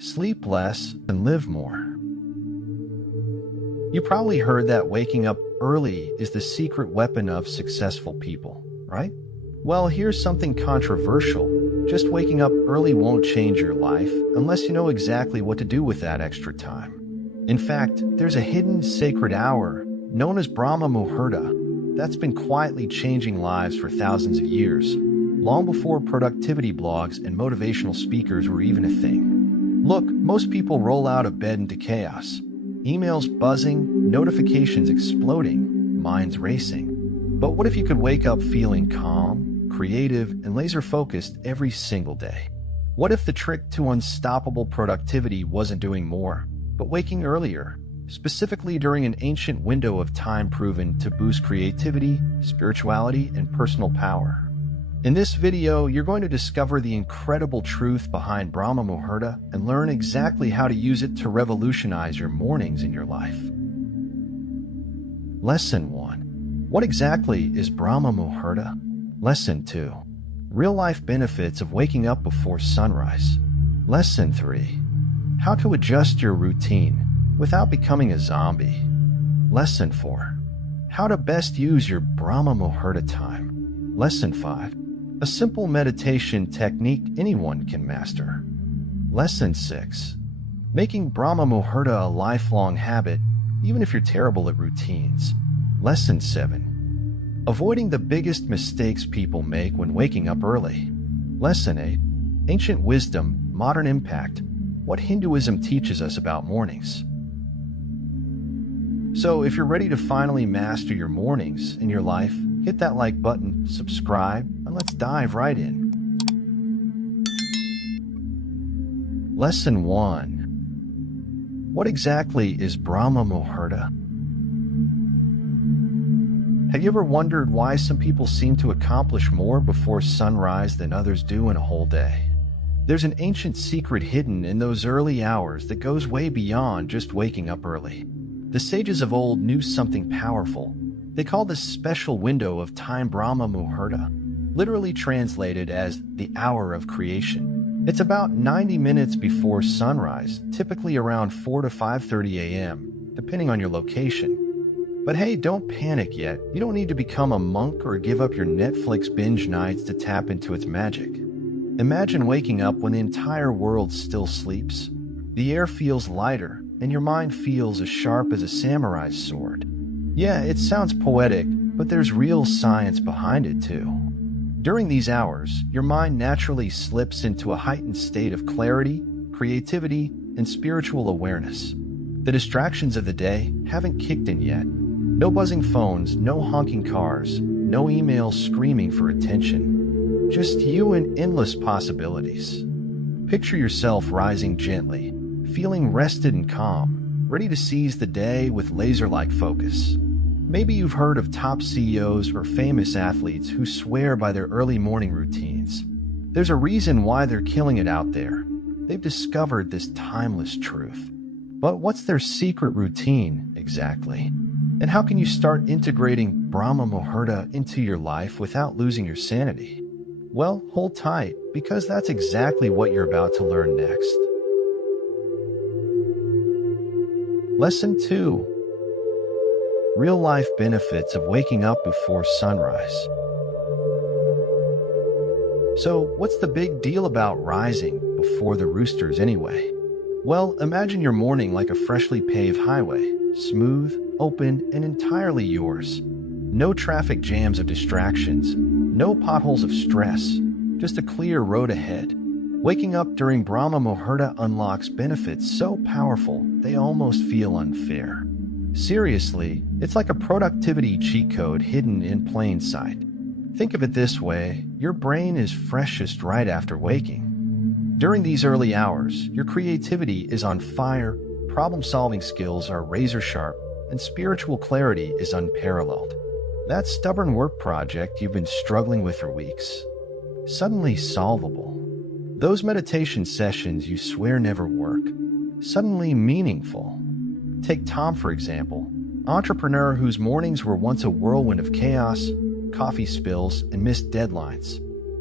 sleep less, and live more. You probably heard that waking up early is the secret weapon of successful people, right? Well, here's something controversial. Just waking up early won't change your life unless you know exactly what to do with that extra time. In fact, there's a hidden sacred hour known as Brahma Muhurta that's been quietly changing lives for thousands of years, long before productivity blogs and motivational speakers were even a thing. Look, most people roll out of bed into chaos. Emails buzzing, notifications exploding, minds racing. But what if you could wake up feeling calm, creative, and laser-focused every single day? What if the trick to unstoppable productivity wasn't doing more, but waking earlier, specifically during an ancient window of time proven to boost creativity, spirituality, and personal power? In this video, you're going to discover the incredible truth behind Brahma Muhurta and learn exactly how to use it to revolutionize your mornings in your life. Lesson 1. What exactly is Brahma Muhurta? Lesson 2. Real-life benefits of waking up before sunrise. Lesson 3. How to adjust your routine without becoming a zombie. Lesson 4. How to best use your Brahma Muhurta time. Lesson 5. A simple meditation technique anyone can master. Lesson 6. Making Brahma Muhurta a lifelong habit, even if you're terrible at routines. Lesson 7. Avoiding the biggest mistakes people make when waking up early. Lesson 8. Ancient wisdom, modern impact. What Hinduism teaches us about mornings. So, if you're ready to finally master your mornings in your life, hit that like button, subscribe, and let's dive right in. Lesson 1. What exactly is Brahma Muhurta? Have you ever wondered why some people seem to accomplish more before sunrise than others do in a whole day? There's an ancient secret hidden in those early hours that goes way beyond just waking up early. The sages of old knew something powerful. They called this special window of time Brahma Muhurta, literally translated as the hour of creation. It's about 90 minutes before sunrise, typically around 4 to 5:30 a.m., depending on your location. But hey, don't panic yet. You don't need to become a monk or give up your Netflix binge nights to tap into its magic. Imagine waking up when the entire world still sleeps. The air feels lighter, and your mind feels as sharp as a samurai's sword. Yeah, it sounds poetic, but there's real science behind it too. During these hours, your mind naturally slips into a heightened state of clarity, creativity, and spiritual awareness. The distractions of the day haven't kicked in yet. No buzzing phones, no honking cars, no emails screaming for attention. Just you and endless possibilities. Picture yourself rising gently, feeling rested and calm, ready to seize the day with laser-like focus. Maybe you've heard of top CEOs or famous athletes who swear by their early morning routines. There's a reason why they're killing it out there. They've discovered this timeless truth. But what's their secret routine, exactly? And how can you start integrating Brahma Muhurta into your life without losing your sanity? Well, hold tight, because that's exactly what you're about to learn next. Lesson 2. Real-life benefits of waking up before sunrise. So, what's the big deal about rising before the roosters anyway? Well, imagine your morning like a freshly paved highway, smooth, open, and entirely yours. No traffic jams of distractions, no potholes of stress, just a clear road ahead. Waking up during Brahma Muhurta unlocks benefits so powerful they almost feel unfair. Seriously, it's like a productivity cheat code hidden in plain sight. Think of it this way, your brain is freshest right after waking. During these early hours, your creativity is on fire, problem-solving skills are razor-sharp, and spiritual clarity is unparalleled. That stubborn work project you've been struggling with for weeks, suddenly solvable. Those meditation sessions you swear never work, suddenly meaningful. Take Tom, for example, entrepreneur whose mornings were once a whirlwind of chaos, coffee spills, and missed deadlines.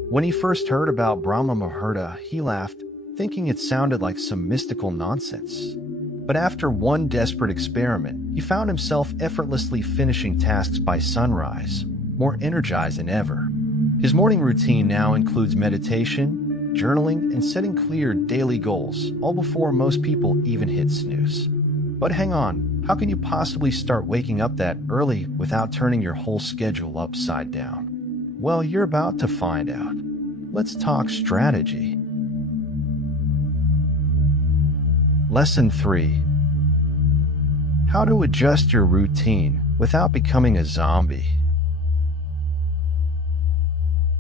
When he first heard about Brahma Muhurta, he laughed, thinking it sounded like some mystical nonsense. But after one desperate experiment, he found himself effortlessly finishing tasks by sunrise, more energized than ever. His morning routine now includes meditation, journaling, and setting clear daily goals, all before most people even hit snooze. But hang on, how can you possibly start waking up that early without turning your whole schedule upside down? Well, you're about to find out. Let's talk strategy. Lesson 3. How to adjust your routine without becoming a zombie.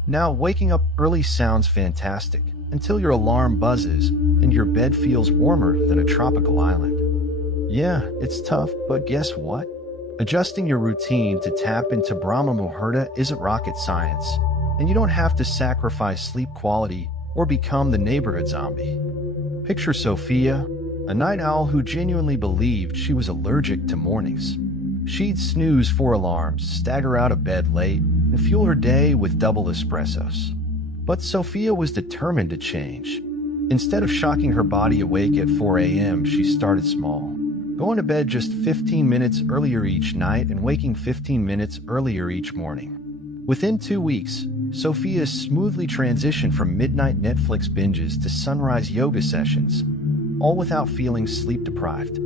Now, waking up early sounds fantastic until your alarm buzzes and your bed feels warmer than a tropical island. Yeah, it's tough, but guess what? Adjusting your routine to tap into Brahma Muhurta isn't rocket science, and you don't have to sacrifice sleep quality or become the neighborhood zombie. Picture Sophia, a night owl who genuinely believed she was allergic to mornings. She'd snooze 4 alarms, stagger out of bed late, and fuel her day with double espressos. But Sophia was determined to change. Instead of shocking her body awake at 4 a.m., she started small, going to bed just 15 minutes earlier each night and waking 15 minutes earlier each morning. Within 2 weeks, Sophia smoothly transitioned from midnight Netflix binges to sunrise yoga sessions, all without feeling sleep-deprived.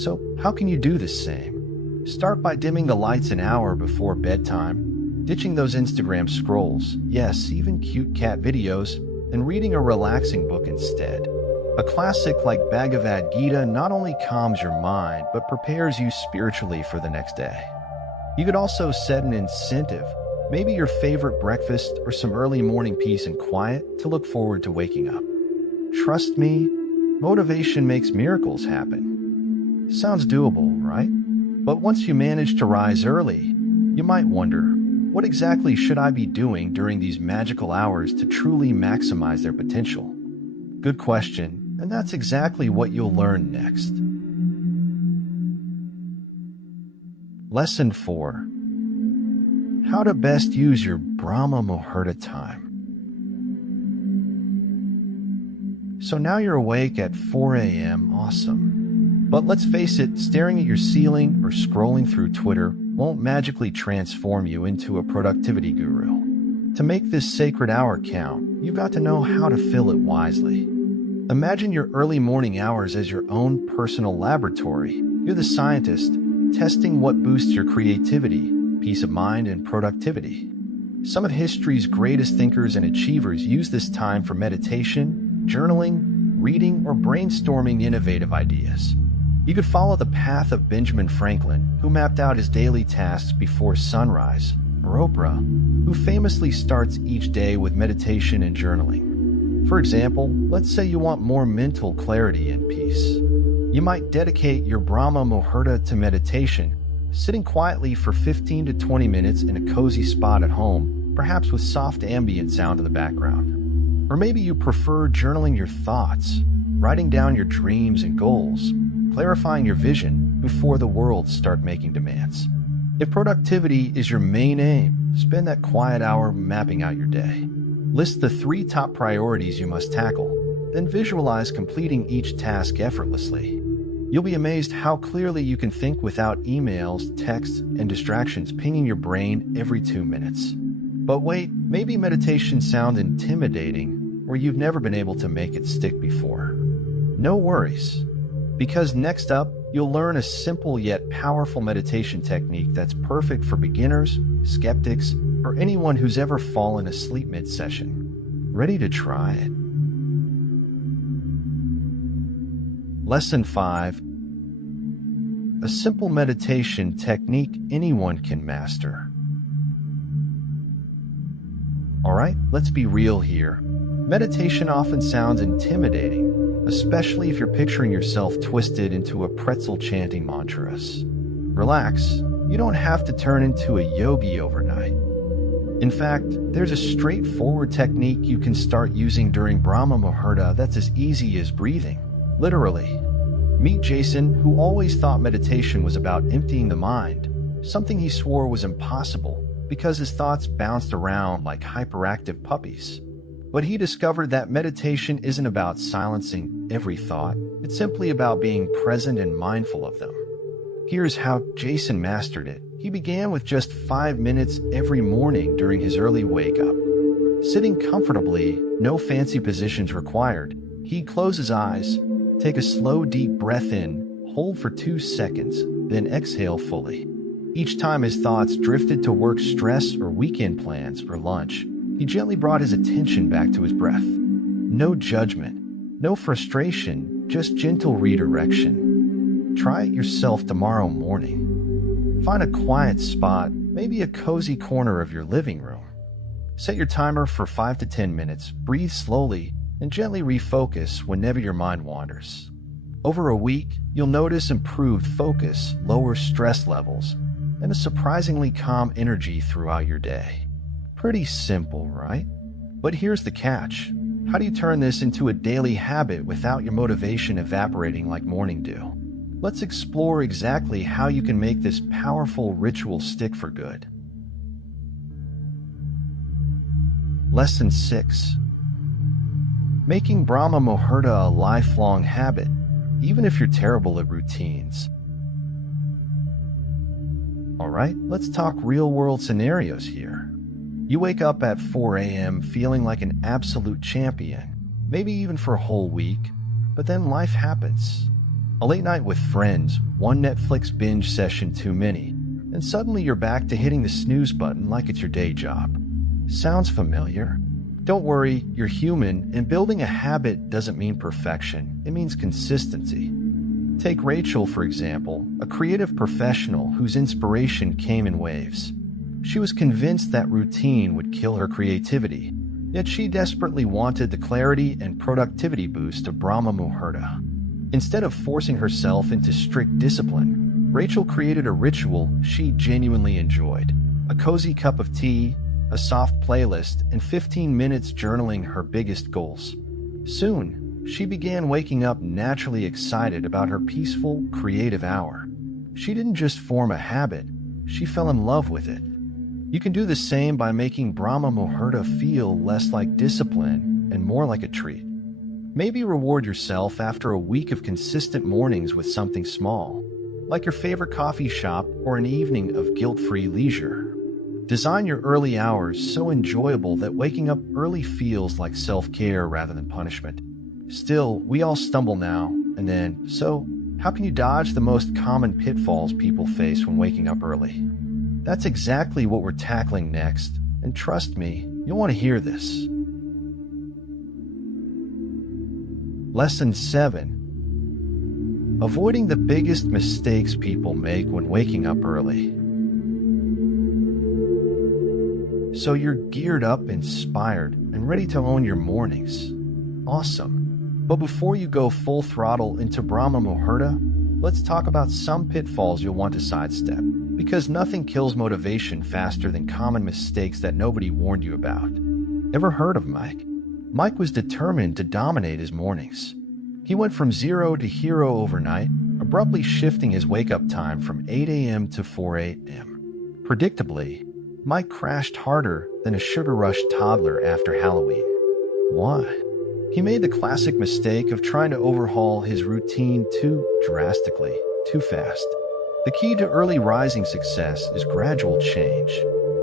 So, how can you do the same? Start by dimming the lights an hour before bedtime, ditching those Instagram scrolls, yes, even cute cat videos, and reading a relaxing book instead. A classic like Bhagavad Gita not only calms your mind, but prepares you spiritually for the next day. You could also set an incentive, maybe your favorite breakfast or some early morning peace and quiet to look forward to waking up. Trust me, motivation makes miracles happen. Sounds doable, right? But once you manage to rise early, you might wonder, what exactly should I be doing during these magical hours to truly maximize their potential? Good question, and that's exactly what you'll learn next. Lesson 4. How to best use your Brahma Muhurta time. So now you're awake at 4 a.m., awesome. But let's face it, staring at your ceiling or scrolling through Twitter won't magically transform you into a productivity guru. To make this sacred hour count, you've got to know how to fill it wisely. Imagine your early morning hours as your own personal laboratory. You're the scientist, testing what boosts your creativity, peace of mind, and productivity. Some of history's greatest thinkers and achievers use this time for meditation, journaling, reading, or brainstorming innovative ideas. You could follow the path of Benjamin Franklin, who mapped out his daily tasks before sunrise, or Oprah, who famously starts each day with meditation and journaling. For example, let's say you want more mental clarity and peace. You might dedicate your Brahma Muhurta to meditation, sitting quietly for 15 to 20 minutes in a cozy spot at home, perhaps with soft ambient sound in the background. Or maybe you prefer journaling your thoughts, writing down your dreams and goals, clarifying your vision before the world starts making demands. If productivity is your main aim, spend that quiet hour mapping out your day. List the 3 top priorities you must tackle, then visualize completing each task effortlessly. You'll be amazed how clearly you can think without emails, texts, and distractions pinging your brain every 2 minutes. But wait, maybe meditation sounds intimidating, or you've never been able to make it stick before. No worries, because next up, you'll learn a simple yet powerful meditation technique that's perfect for beginners, skeptics, or anyone who's ever fallen asleep mid-session. Ready to try it? Lesson 5. A simple meditation technique anyone can master. Alright, let's be real here. Meditation often sounds intimidating, especially if you're picturing yourself twisted into a pretzel chanting mantras. Relax, you don't have to turn into a yogi overnight. In fact, there's a straightforward technique you can start using during Brahma Muhurta that's as easy as breathing. Literally. Meet Jason, who always thought meditation was about emptying the mind, something he swore was impossible because his thoughts bounced around like hyperactive puppies. But he discovered that meditation isn't about silencing every thought. It's simply about being present and mindful of them. Here's how Jason mastered it. He began with just 5 minutes every morning during his early wake-up. Sitting comfortably, no fancy positions required, he'd close his eyes, take a slow, deep breath in, hold for 2 seconds, then exhale fully. Each time his thoughts drifted to work stress or weekend plans or lunch, he gently brought his attention back to his breath. No judgment, no frustration, just gentle redirection. Try it yourself tomorrow morning. Find a quiet spot, maybe a cozy corner of your living room. Set your timer for 5 to 10 minutes, breathe slowly, and gently refocus whenever your mind wanders. Over a week, you'll notice improved focus, lower stress levels, and a surprisingly calm energy throughout your day. Pretty simple, right? But here's the catch. How do you turn this into a daily habit without your motivation evaporating like morning dew? Let's explore exactly how you can make this powerful ritual stick for good. Lesson 6. Making Brahma Muhurta a lifelong habit, even if you're terrible at routines. Alright, let's talk real-world scenarios here. You wake up at 4 a.m. feeling like an absolute champion, maybe even for a whole week, but then life happens. A late night with friends, one Netflix binge session too many, and suddenly you're back to hitting the snooze button like it's your day job. Sounds familiar? Don't worry, you're human, and building a habit doesn't mean perfection, it means consistency. Take Rachel, for example, a creative professional whose inspiration came in waves. She was convinced that routine would kill her creativity, yet she desperately wanted the clarity and productivity boost of Brahma Muhurta. Instead of forcing herself into strict discipline, Rachel created a ritual she genuinely enjoyed: a cozy cup of tea, a soft playlist, and 15 minutes journaling her biggest goals. Soon, she began waking up naturally excited about her peaceful, creative hour. She didn't just form a habit, she fell in love with it. You can do the same by making Brahma Muhurta feel less like discipline and more like a treat. Maybe reward yourself after a week of consistent mornings with something small, like your favorite coffee shop or an evening of guilt-free leisure. Design your early hours so enjoyable that waking up early feels like self-care rather than punishment. Still, we all stumble now and then, so how can you dodge the most common pitfalls people face when waking up early? That's exactly what we're tackling next, and trust me, you'll want to hear this. Lesson 7. Avoiding the biggest mistakes people make when waking up early. So you're geared up, inspired, and ready to own your mornings. Awesome. But before you go full throttle into Brahma Muhurta, let's talk about some pitfalls you'll want to sidestep, because nothing kills motivation faster than common mistakes that nobody warned you about. Ever heard of Mike? Mike was determined to dominate his mornings. He went from zero to hero overnight, abruptly shifting his wake-up time from 8 a.m. to 4 a.m. Predictably, Mike crashed harder than a sugar-rushed toddler after Halloween. Why? He made the classic mistake of trying to overhaul his routine too drastically, too fast. The key to early rising success is gradual change.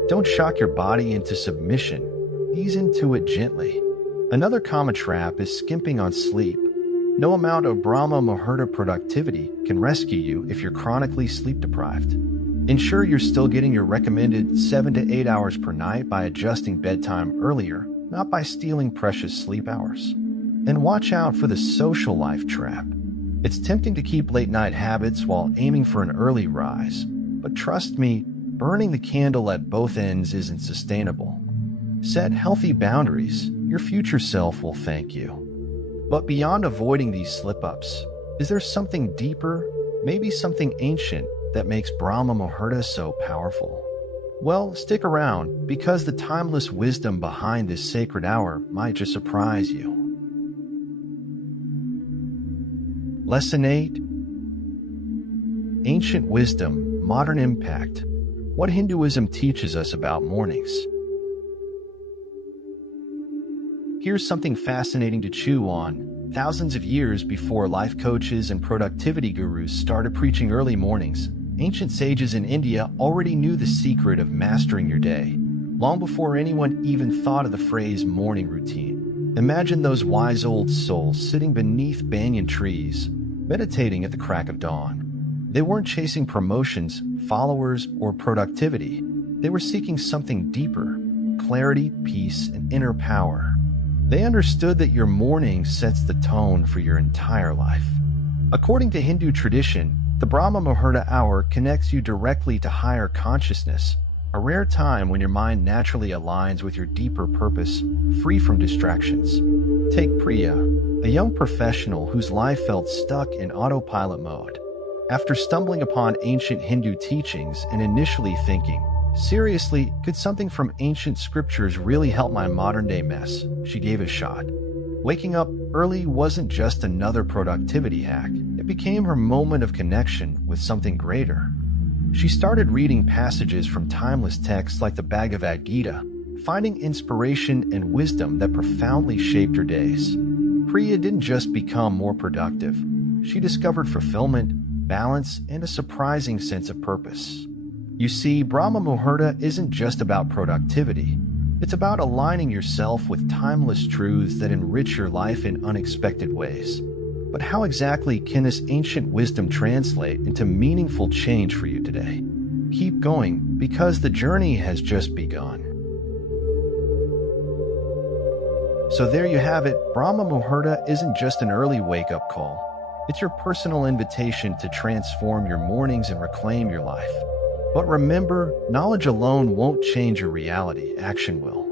Don't shock your body into submission. Ease into it gently. Another common trap is skimping on sleep. No amount of Brahma Muhurta productivity can rescue you if you're chronically sleep-deprived. Ensure you're still getting your recommended 7 to 8 hours per night by adjusting bedtime earlier, not by stealing precious sleep hours. And watch out for the social life trap. It's tempting to keep late-night habits while aiming for an early rise, but trust me, burning the candle at both ends isn't sustainable. Set healthy boundaries. Your future self will thank you. But beyond avoiding these slip-ups, is there something deeper, maybe something ancient, that makes Brahma Muhurta so powerful? Well, stick around, because the timeless wisdom behind this sacred hour might just surprise you. Lesson 8. Ancient Wisdom, Modern Impact. What Hinduism teaches us about mornings. Here's something fascinating to chew on. Thousands of years before life coaches and productivity gurus started preaching early mornings, ancient sages in India already knew the secret of mastering your day, long before anyone even thought of the phrase morning routine. Imagine those wise old souls sitting beneath banyan trees, meditating at the crack of dawn. They weren't chasing promotions, followers, or productivity. They were seeking something deeper: clarity, peace, and inner power. They understood that your morning sets the tone for your entire life. According to Hindu tradition, the Brahma Muhurta hour connects you directly to higher consciousness, a rare time when your mind naturally aligns with your deeper purpose, free from distractions. Take Priya, a young professional whose life felt stuck in autopilot mode. After stumbling upon ancient Hindu teachings and initially thinking, seriously, could something from ancient scriptures really help my modern-day mess? She gave it a shot. Waking up early wasn't just another productivity hack. It became her moment of connection with something greater. She started reading passages from timeless texts like the Bhagavad Gita, finding inspiration and wisdom that profoundly shaped her days. Priya didn't just become more productive. She discovered fulfillment, balance, and a surprising sense of purpose. You see, Brahma Muhurta isn't just about productivity. It's about aligning yourself with timeless truths that enrich your life in unexpected ways. But how exactly can this ancient wisdom translate into meaningful change for you today? Keep going, because the journey has just begun. So there you have it. Brahma Muhurta isn't just an early wake-up call. It's your personal invitation to transform your mornings and reclaim your life. But remember, knowledge alone won't change your reality, action will.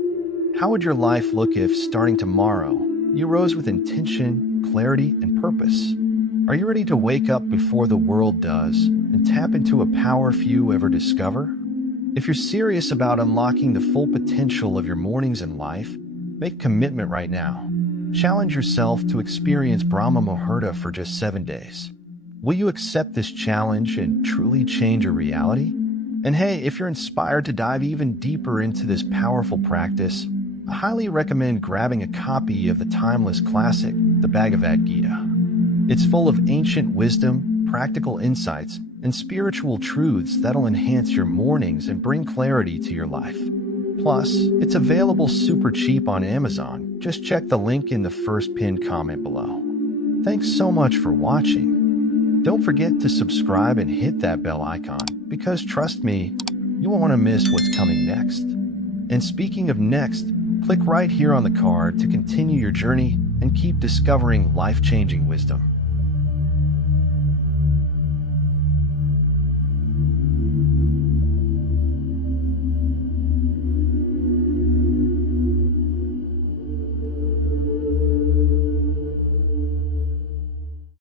How would your life look if, starting tomorrow, you rose with intention, clarity, and purpose? Are you ready to wake up before the world does and tap into a power few ever discover? If you're serious about unlocking the full potential of your mornings and life, make commitment right now. Challenge yourself to experience Brahma Muhurta for just 7 days. Will you accept this challenge and truly change your reality? And hey, if you're inspired to dive even deeper into this powerful practice, I highly recommend grabbing a copy of the timeless classic, the Bhagavad Gita. It's full of ancient wisdom, practical insights, and spiritual truths that'll enhance your mornings and bring clarity to your life. Plus, it's available super cheap on Amazon. Just check the link in the first pinned comment below. Thanks so much for watching. Don't forget to subscribe and hit that bell icon, because trust me, you won't want to miss what's coming next. And speaking of next, click right here on the card to continue your journey and keep discovering life-changing wisdom.